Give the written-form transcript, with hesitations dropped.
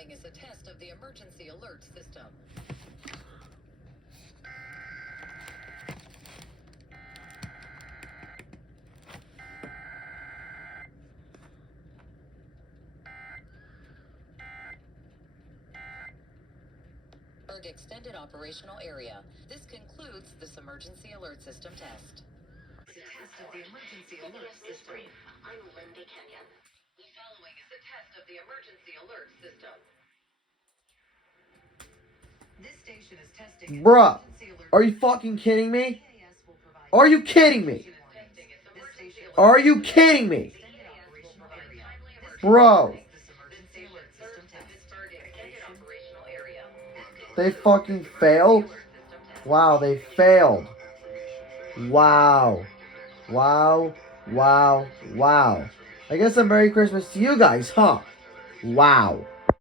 following is a test of the emergency alert system. Extended operational area. This concludes this emergency alert system test. It's a test of the emergency alert system. I'm Linda Kenyon. The following is a test of the emergency alert system. This station is testing. Bruh, are you fucking kidding me? Are you kidding me? Are you kidding me? Bro. They fucking failed? Wow, they failed. Wow. Wow. Wow. Wow. I guess a Merry Christmas to you guys, huh? Wow.